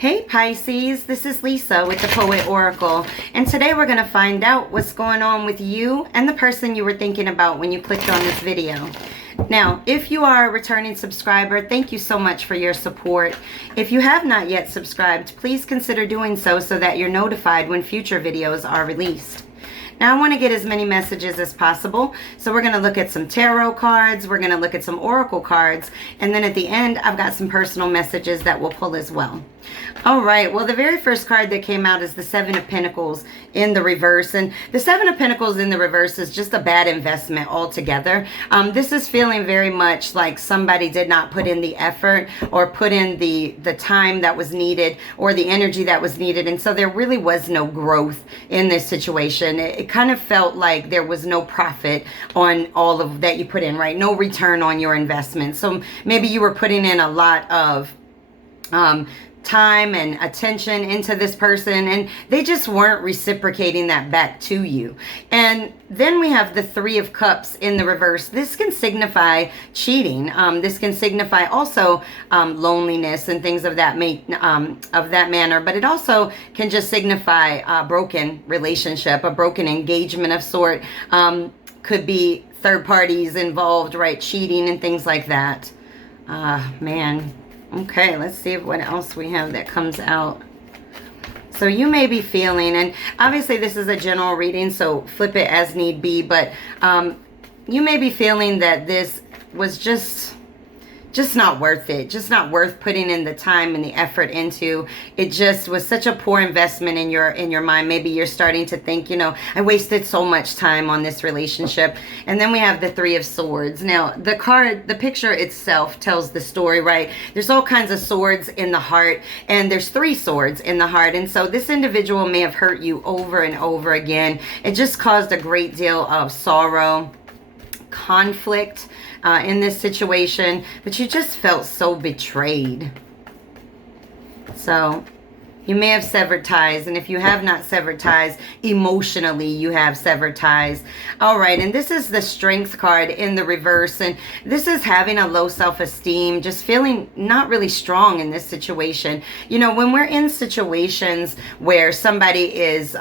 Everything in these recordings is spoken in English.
Hey Pisces, this is Lisa with the Poet Oracle, and today we're going to find out what's going on with you and the person you were thinking about when you clicked on this video. Now, if you are a returning subscriber, thank you so much for your support. If you have not yet subscribed, please consider doing so that you're notified when future videos are released. Now, I want to get as many messages as possible, so we're going to look at some tarot cards, we're going to look at some oracle cards, and then at the end, I've got some personal messages that we'll pull as well. All right, well, the very first card that came out is the Seven of Pentacles in the reverse, and the Seven of Pentacles in the reverse is just a bad investment altogether. This is feeling very much like somebody did not put in the effort or put in the time that was needed or the energy that was needed, and so there really was no growth in this situation. It kind of felt like there was no profit on all of that you put in, right? No return on your investment. So maybe you were putting in a lot of time and attention into this person, and they just weren't reciprocating that back to you. And then we have the Three of Cups in the reverse. This can signify cheating. This can signify also loneliness and things of that manner, but it also can just signify a broken relationship, a broken engagement of sort. Could be third parties involved, right? Cheating and things like that. Man. Okay, let's see what else we have that comes out. So you may be feeling, and obviously this is a general reading, so flip it as need be, but you may be feeling that this was just not worth it, just not worth putting in the time and the effort into. It just was such a poor investment in your mind. Maybe you're starting to think, you know, I wasted so much time on this relationship. And then we have the Three of Swords. Now, the picture itself tells the story, right? There's all kinds of swords in the heart, and there's three swords in the heart. And so this individual may have hurt you over and over again. It just caused a great deal of sorrow, conflict in this situation, but you just felt so betrayed. So you may have severed ties, and if you have not severed ties, emotionally you have severed ties. All right, and this is the Strength card in the reverse, and this is having a low self-esteem, just feeling not really strong in this situation. You know, when we're in situations where somebody is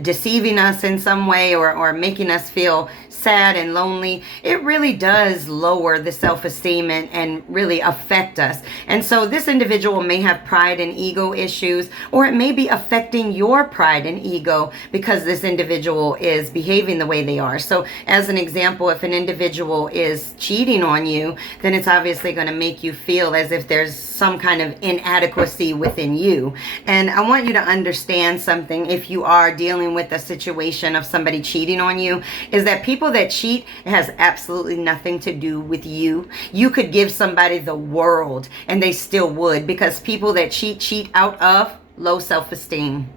deceiving us in some way or making us feel sad and lonely, it really does lower the self-esteem and really affect us. And so this individual may have pride and ego issues, or it may be affecting your pride and ego because this individual is behaving the way they are. So as an example, if an individual is cheating on you, then it's obviously going to make you feel as if there's some kind of inadequacy within you. And I want you to understand something if you are dealing with a situation of somebody cheating on you, is that people that cheat, it has absolutely nothing to do with you. You could give somebody the world and they still would, because people that cheat out of low self-esteem.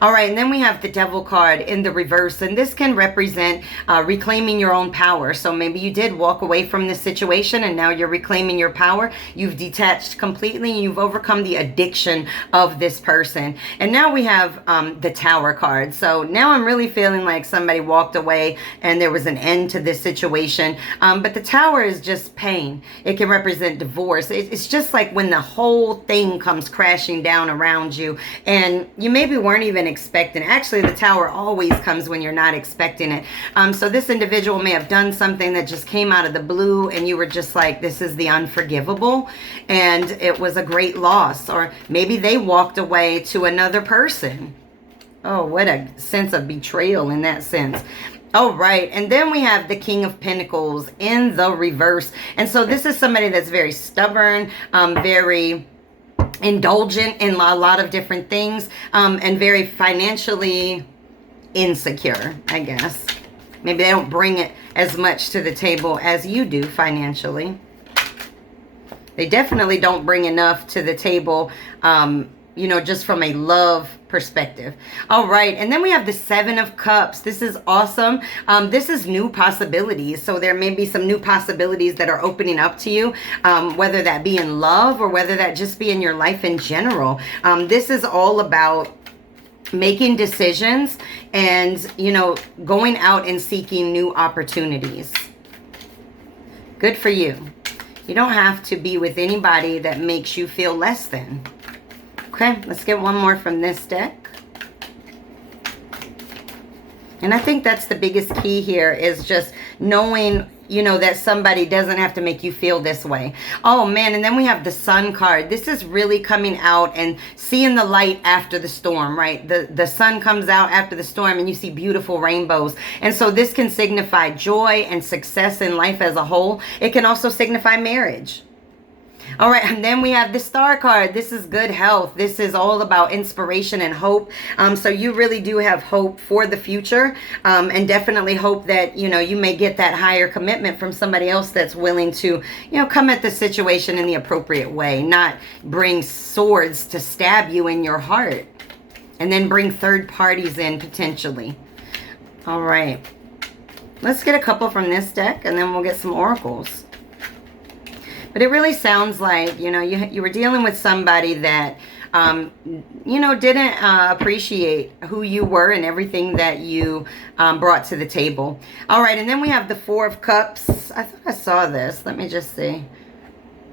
All right, and then we have the Devil card in the reverse, and this can represent reclaiming your own power. So maybe you did walk away from this situation and now you're reclaiming your power. You've detached completely and you've overcome the addiction of this person. And now we have the Tower card. So now I'm really feeling like somebody walked away and there was an end to this situation. But the Tower is just pain. It can represent divorce. It's just like when the whole thing comes crashing down around you and you maybe weren't even expecting it. Actually, the Tower always comes when you're not expecting it. So this individual may have done something that just came out of the blue and you were just like, this is the unforgivable, and it was a great loss. Or maybe they walked away to another person. Oh, what a sense of betrayal in that sense. All right, and then we have the King of Pentacles in the reverse. And so this is somebody that's very stubborn, very indulgent in a lot of different things, and very financially insecure, I guess. Maybe they don't bring it as much to the table as you do financially. They definitely don't bring enough to the table, you know, just from a love perspective. All right, and then we have the Seven of Cups. This is awesome. This is new possibilities. So there may be some new possibilities that are opening up to you, whether that be in love or whether that just be in your life in general. This is all about making decisions and, you know, going out and seeking new opportunities. Good for you. You don't have to be with anybody that makes you feel less than. Okay, let's get one more from this deck. And I think that's the biggest key here, is just knowing, you know, that somebody doesn't have to make you feel this way. Oh man, and then we have the Sun card. This is really coming out and seeing the light after the storm, right? The sun comes out after the storm and you see beautiful rainbows. And so this can signify joy and success in life as a whole. It can also signify marriage. All right, and then we have the Star card. This is good health. This is all about inspiration and hope. So you really do have hope for the future, and definitely hope that, you know, you may get that higher commitment from somebody else that's willing to, you know, come at the situation in the appropriate way, not bring swords to stab you in your heart, and then bring third parties in potentially. All right, let's get a couple from this deck, and then we'll get some oracles. But it really sounds like, you know, you were dealing with somebody that, you know, didn't appreciate who you were and everything that you brought to the table. All right, and then we have the Four of Cups. I thought I saw this. Let me just see.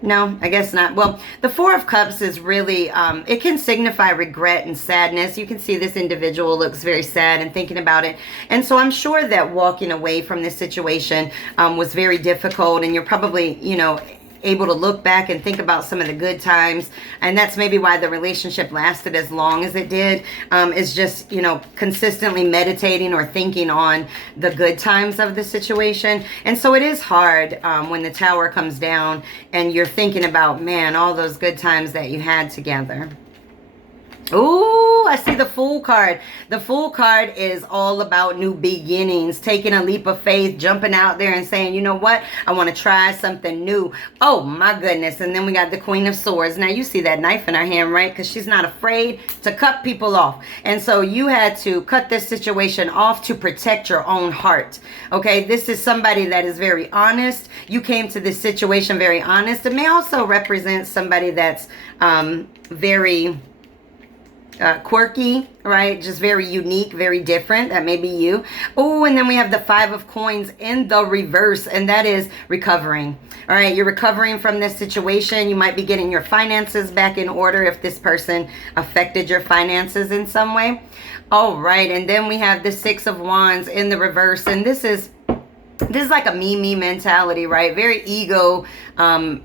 No, I guess not. Well, the Four of Cups is really, it can signify regret and sadness. You can see this individual looks very sad and thinking about it. And so I'm sure that walking away from this situation was very difficult, and you're probably, you know, able to look back and think about some of the good times, and that's maybe why the relationship lasted as long as it did, is just, you know, consistently meditating or thinking on the good times of the situation. And so it is hard when the Tower comes down and you're thinking about, man, all those good times that you had together. Ooh, I see the Fool card. The Fool card is all about new beginnings, taking a leap of faith, jumping out there and saying, you know what, I want to try something new. Oh my goodness. And then we got the Queen of Swords. Now you see that knife in her hand, right? Because she's not afraid to cut people off. And so you had to cut this situation off to protect your own heart. Okay, this is somebody that is very honest. You came to this situation very honest. It may also represent somebody that's very quirky, right? Just very unique, very different. That may be you. Oh, and then we have the Five of Coins in the reverse, and that is recovering. All right, you're recovering from this situation. You might be getting your finances back in order if this person affected your finances in some way. All right, and then we have the Six of Wands in the reverse, and this is like a me mentality, right? Very ego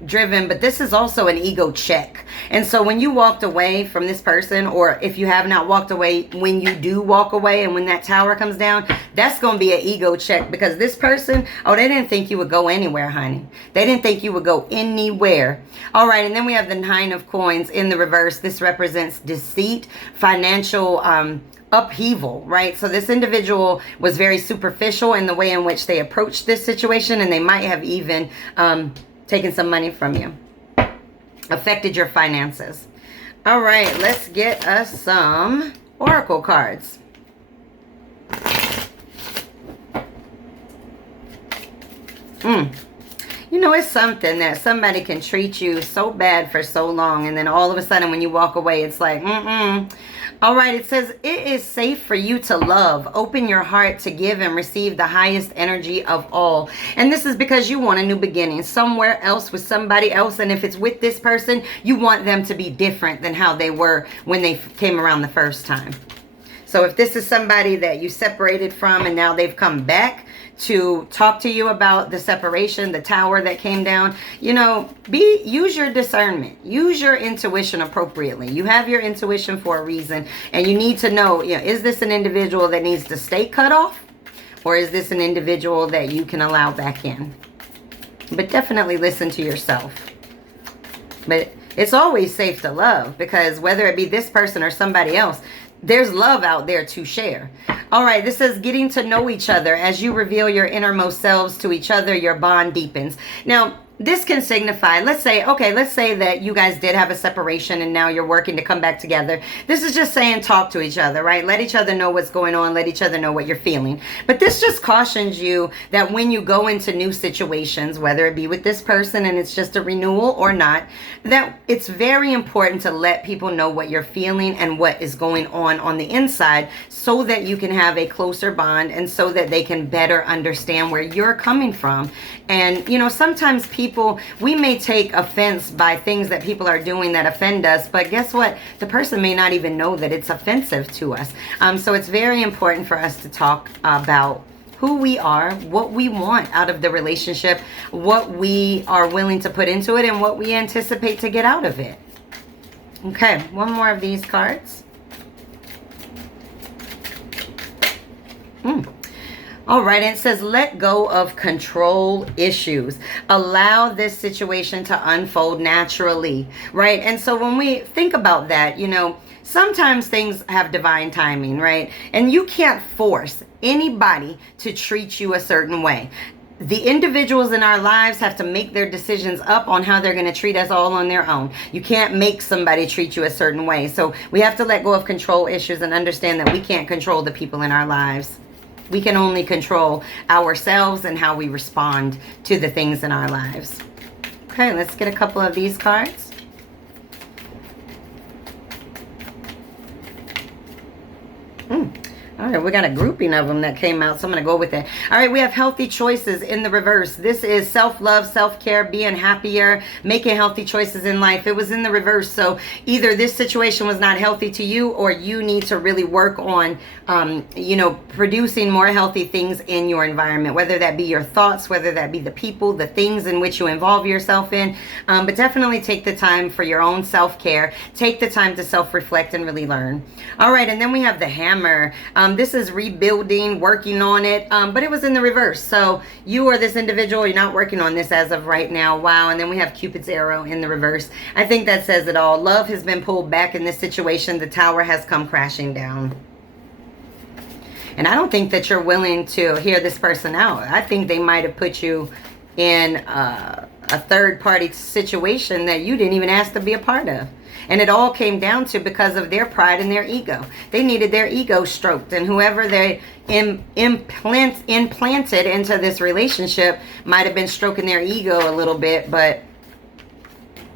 driven, but this is also an ego check. And so when you walked away from this person, or if you have not walked away, when you do walk away and when that Tower comes down, that's going to be an ego check, because this person, oh, they didn't think you would go anywhere, honey. They didn't think you would go anywhere. All right, and then we have the Nine of Coins in the reverse. This represents deceit, financial upheaval, right? So this individual was very superficial in the way in which they approached this situation, and they might have even taken some money from you, affected your finances. All right, let's get us some oracle cards. You know, it's something that somebody can treat you so bad for so long, and then all of a sudden when you walk away, it's like, All right, it says, it is safe for you to love. Open your heart to give and receive the highest energy of all. And this is because you want a new beginning somewhere else with somebody else. And if it's with this person, you want them to be different than how they were when they came around the first time. So if this is somebody that you separated from and now they've come back to talk to you about the separation, the Tower that came down, you know, use your discernment, use your intuition appropriately. You have your intuition for a reason, and you need to know, you know, is this an individual that needs to stay cut off, or is this an individual that you can allow back in? But definitely listen to yourself. But it's always safe to love, because whether it be this person or somebody else, there's love out there to share. All right, this is getting to know each other. As you reveal your innermost selves to each other, your bond deepens. Now, this can signify, let's say that you guys did have a separation and now you're working to come back together. This is just saying talk to each other, right? Let each other know what's going on. Let each other know what you're feeling. But this just cautions you that when you go into new situations, whether it be with this person and it's just a renewal or not, that it's very important to let people know what you're feeling and what is going on the inside, so that you can have a closer bond and so that they can better understand where you're coming from. And, you know, sometimes people people, we may take offense by things that people are doing that offend us, but guess what? The person may not even know that it's offensive to us. So it's very important for us to talk about who we are, what we want out of the relationship, what we are willing to put into it, and what we anticipate to get out of it. Okay, one more of these cards. All right, and it says, let go of control issues. Allow this situation to unfold naturally, right? And so when we think about that, you know, sometimes things have divine timing, right? And you can't force anybody to treat you a certain way. The individuals in our lives have to make their decisions up on how they're going to treat us all on their own. You can't make somebody treat you a certain way. So we have to let go of control issues and understand that we can't control the people in our lives. We can only control ourselves and how we respond to the things in our lives. Okay, let's get a couple of these cards. All right, we got a grouping of them that came out, so I'm going to go with it. All right, we have healthy choices in the reverse. This is self-love, self-care, being happier, making healthy choices in life. It was in the reverse, so either this situation was not healthy to you, or you need to really work on, you know, producing more healthy things in your environment, whether that be your thoughts, whether that be the people, the things in which you involve yourself in. But definitely take the time for your own self-care. Take the time to self-reflect and really learn. All right, and then we have the hammer. This is rebuilding, working on it, but it was in the reverse. So you or this individual, you're not working on this as of right now. Wow. And then we have Cupid's arrow in the reverse. I think that says it all. Love has been pulled back in this situation. The tower has come crashing down. And I don't think that you're willing to hear this person out. I think they might have put you in a third-party situation that you didn't even ask to be a part of. And it all came down to because of their pride and their ego. They needed their ego stroked. And whoever they implanted into this relationship might have been stroking their ego a little bit, but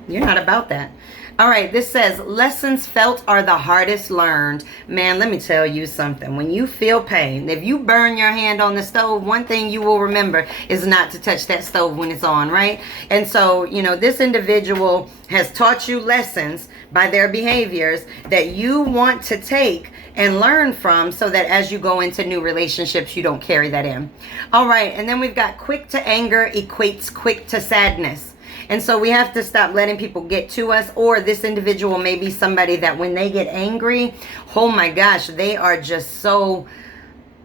you're not about that. All right, this says, lessons felt are the hardest learned. Man, let me tell you something. When you feel pain, if you burn your hand on the stove, one thing you will remember is not to touch that stove when it's on, right? And so, you know, this individual has taught you lessons by their behaviors that you want to take and learn from, so that as you go into new relationships, you don't carry that in. All right, and then we've got quick to anger equates quick to sadness. And so we have to stop letting people get to us, or this individual may be somebody that when they get angry, oh my gosh, they are just so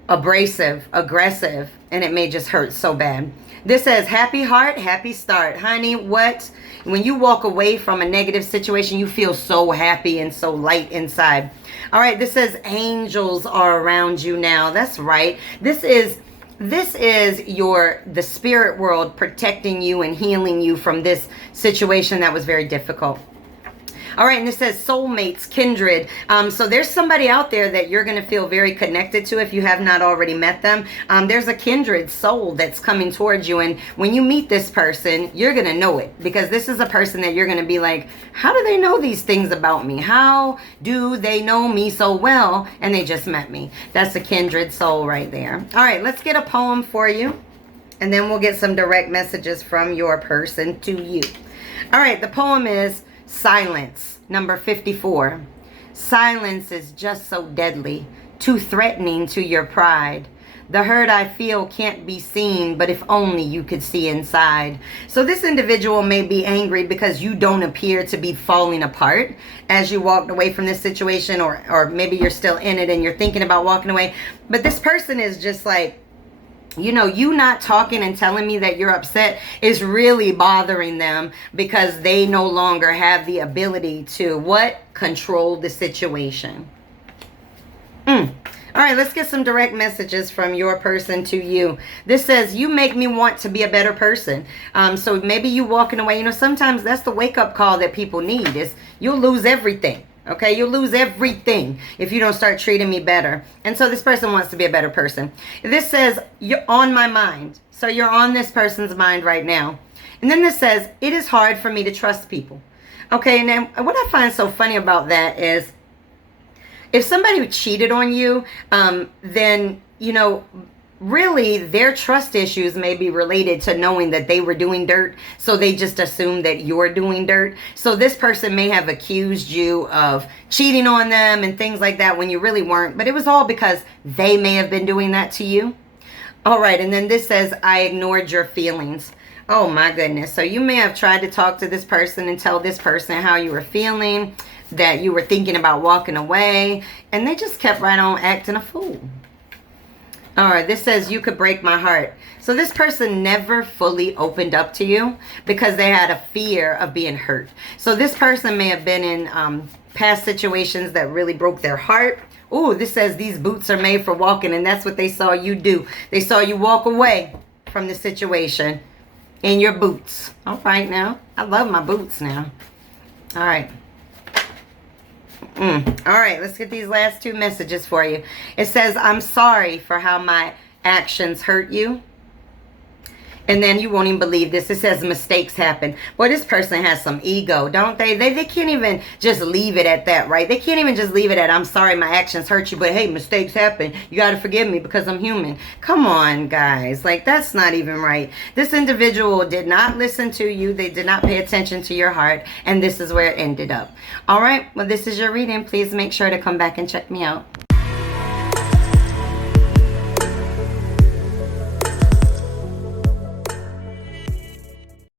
abrasive, aggressive, and it may just hurt so bad. This says, happy heart, happy start. Honey, what? When you walk away from a negative situation, you feel so happy and so light inside. All right, this says, angels are around you now. That's right. This is the spirit world protecting you and healing you from this situation that was very difficult. All right, and this says soulmates, kindred. So there's somebody out there that you're going to feel very connected to if you have not already met them. There's a kindred soul that's coming towards you. And when you meet this person, you're going to know it, because this is a person that you're going to be like, how do they know these things about me? How do they know me so well? And they just met me. That's a kindred soul right there. All right, let's get a poem for you. And then we'll get some direct messages from your person to you. All right, the poem is Silence, number 54. Silence is just so deadly, too threatening to your pride. The hurt I feel can't be seen, but if only you could see inside. So this individual may be angry because you don't appear to be falling apart as you walked away from this situation, or maybe you're still in it and you're thinking about walking away. But this person is just like, you know, you not talking and telling me that you're upset is really bothering them, because they no longer have the ability to what? Control the situation. All right, let's get some direct messages from your person to you. This says, you make me want to be a better person. So maybe you walking away, you know, sometimes that's the wake-up call that people need, is you'll lose everything. Okay, you'll lose everything if you don't start treating me better. And so this person wants to be a better person. This says, you're on my mind. So you're on this person's mind right now. And then this says, it is hard for me to trust people. Okay, and then what I find so funny about that is, if somebody cheated on you, then, you know, really their trust issues may be related to knowing that they were doing dirt, so they just assume that you're doing dirt. So this person may have accused you of cheating on them and things like that when you really weren't, but it was all because they may have been doing that to you. All right, and then this says, I ignored your feelings. Oh my goodness. So you may have tried to talk to this person and tell this person how you were feeling, that you were thinking about walking away, and they just kept right on acting a fool. All right, this says, you could break my heart. So this person never fully opened up to you because they had a fear of being hurt. So this person may have been in past situations that really broke their heart. Ooh, this says, these boots are made for walking, and that's what they saw you do. They saw you walk away from the situation in your boots. All right, now. I love my boots now. All right. All right, let's get these last two messages for you. It says, I'm sorry for how my actions hurt you. And then you won't even believe this. It says mistakes happen. Boy, this person has some ego, don't they? They can't even just leave it at that, right? They can't even just leave it at, I'm sorry my actions hurt you, but hey, mistakes happen. You got to forgive me because I'm human. Come on, guys. Like, that's not even right. This individual did not listen to you. They did not pay attention to your heart. And this is where it ended up. All right. Well, this is your reading. Please make sure to come back and check me out.